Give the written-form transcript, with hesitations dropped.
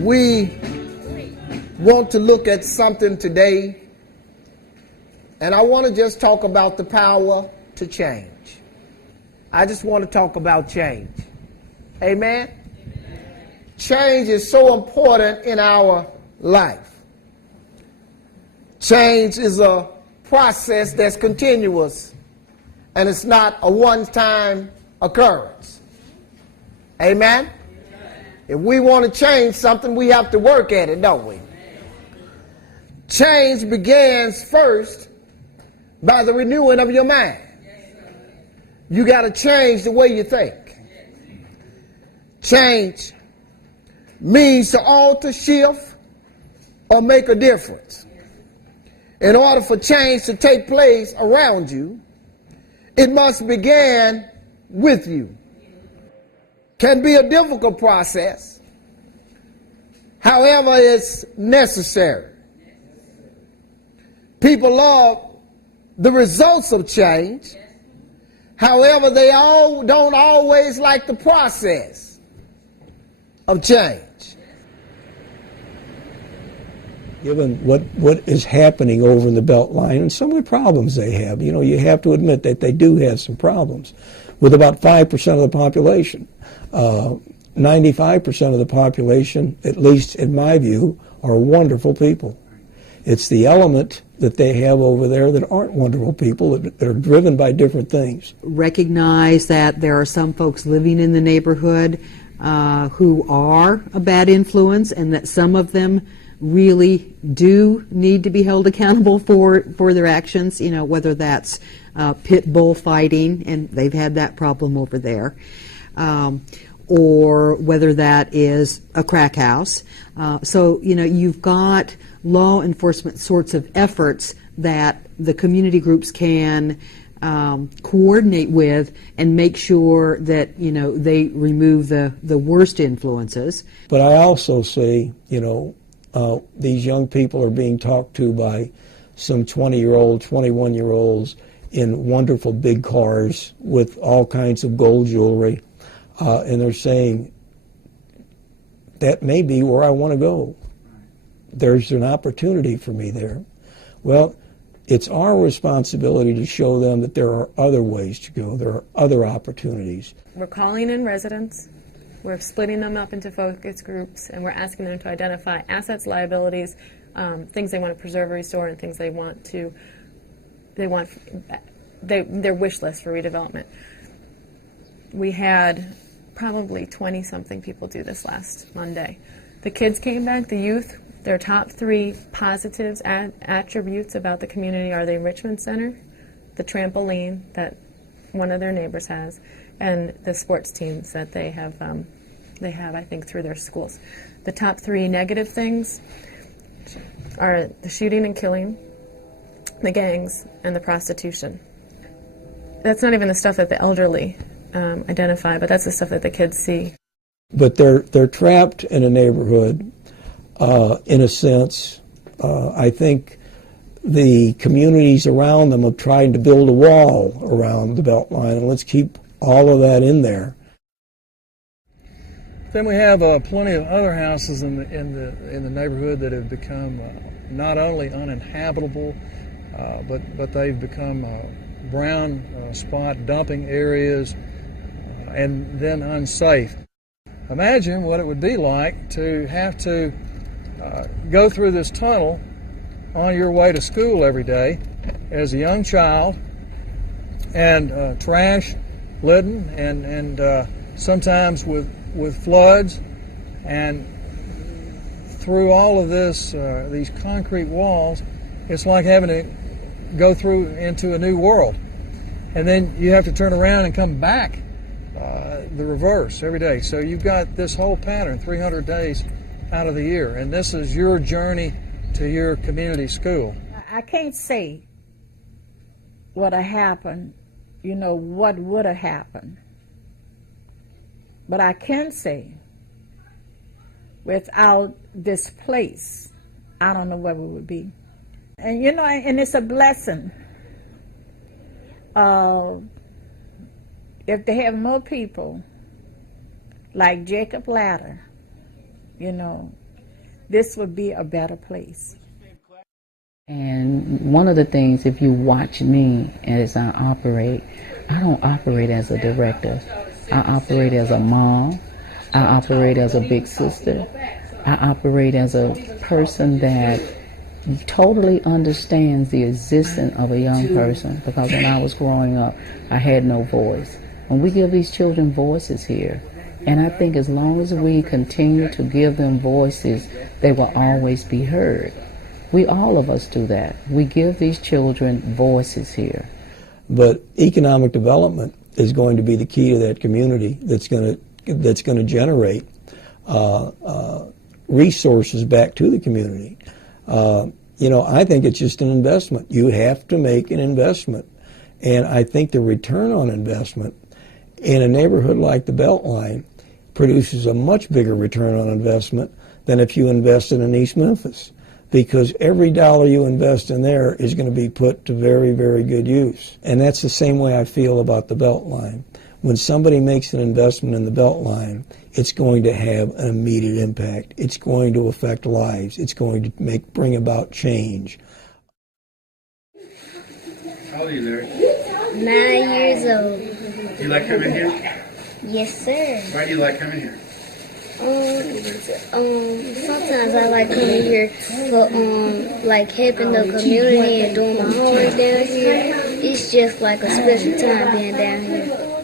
We want to look at something today, and I want to just talk about the power to change. I just want to talk about change. Amen? Change is so important in our life. Change is a process that's continuous, and it's not a one-time occurrence. Amen? If we want to change something, we have to work at it, don't we? Change begins first by the renewing of your mind. You got to change the way you think. Change means to alter, shift, or make a difference. In order for change to take place around you, it must begin with you. Can be a difficult process. However, it's necessary. People love the results of change. However, they don't always like the process of change. Given what is happening over in the Beltline and some of the problems they have, you have to admit that they do have some problems. With about 5% of the population, 95% of the population, at least in my view, are wonderful people. It's the element that they have over there that aren't wonderful people, that are driven by different things. Recognize that there are some folks living in the neighborhood who are a bad influence, and that some of them really do need to be held accountable for their actions, whether that's pit bull fighting, and they've had that problem over there, or whether that is a crack house. So, you've got law enforcement sorts of efforts that the community groups can coordinate with and make sure that, they remove the worst influences. But I also say, these young people are being talked to by some 20-year-olds, 21-year-olds in wonderful big cars with all kinds of gold jewelry, and they're saying, that may be where I want to go. There's an opportunity for me there. Well, it's our responsibility to show them that there are other ways to go. There are other opportunities. We're calling in residents. We're splitting them up into focus groups, and we're asking them to identify assets, liabilities, things they want to preserve or restore, and things their wish list for redevelopment. We had probably 20-something people do this last Monday. The kids came back, the youth, their top 3 positives, attributes about the community are the enrichment center, the trampoline that one of their neighbors has, and the sports teams that they have, I think, through their schools. The top 3 negative things are the shooting and killing, the gangs, and the prostitution. That's not even the stuff that the elderly identify, but that's the stuff that the kids see. But they're trapped in a neighborhood, in a sense. I think the communities around them have tried to build a wall around the Beltline, and let's keep all of that in there. Then we have plenty of other houses in the neighborhood that have become not only uninhabitable, but they've become brown spot dumping areas, and then unsafe. Imagine what it would be like to have to go through this tunnel on your way to school every day as a young child, and trash laden, and sometimes with floods, and through all of this, these concrete walls, it's like having to go through into a new world. And then you have to turn around and come back the reverse every day. So you've got this whole pattern 300 days out of the year, and this is your journey to your community school. I can't say what happened, what would have happened. But I can say, without this place, I don't know where we would be. And and it's a blessing. if they have more people like Jacob Ladder, you know, this would be a better place. And one of the things, if you watch me as I operate, I don't operate as a director. I operate as a mom. I operate as a big sister. I operate as a person that totally understands the existence of a young person, because when I was growing up, I had no voice. And we give these children voices here. And I think as long as we continue to give them voices, they will always be heard. All of us do that. We give these children voices here. But economic development is going to be the key to that community that's going to generate resources back to the community. I think it's just an investment. You have to make an investment. And I think the return on investment in a neighborhood like the Beltline produces a much bigger return on investment than if you invested in East Memphis, because every dollar you invest in there is going to be put to very, very good use. And that's the same way I feel about the Beltline. When somebody makes an investment in the Beltline, it's going to have an immediate impact. It's going to affect lives. It's going to bring about change. How old are you, Larry? 9 years old. Do you like coming here? Yes, sir. Why do you like coming here? Sometimes I like coming here for like helping the community and doing my homework down here. It's just like a special time being down here.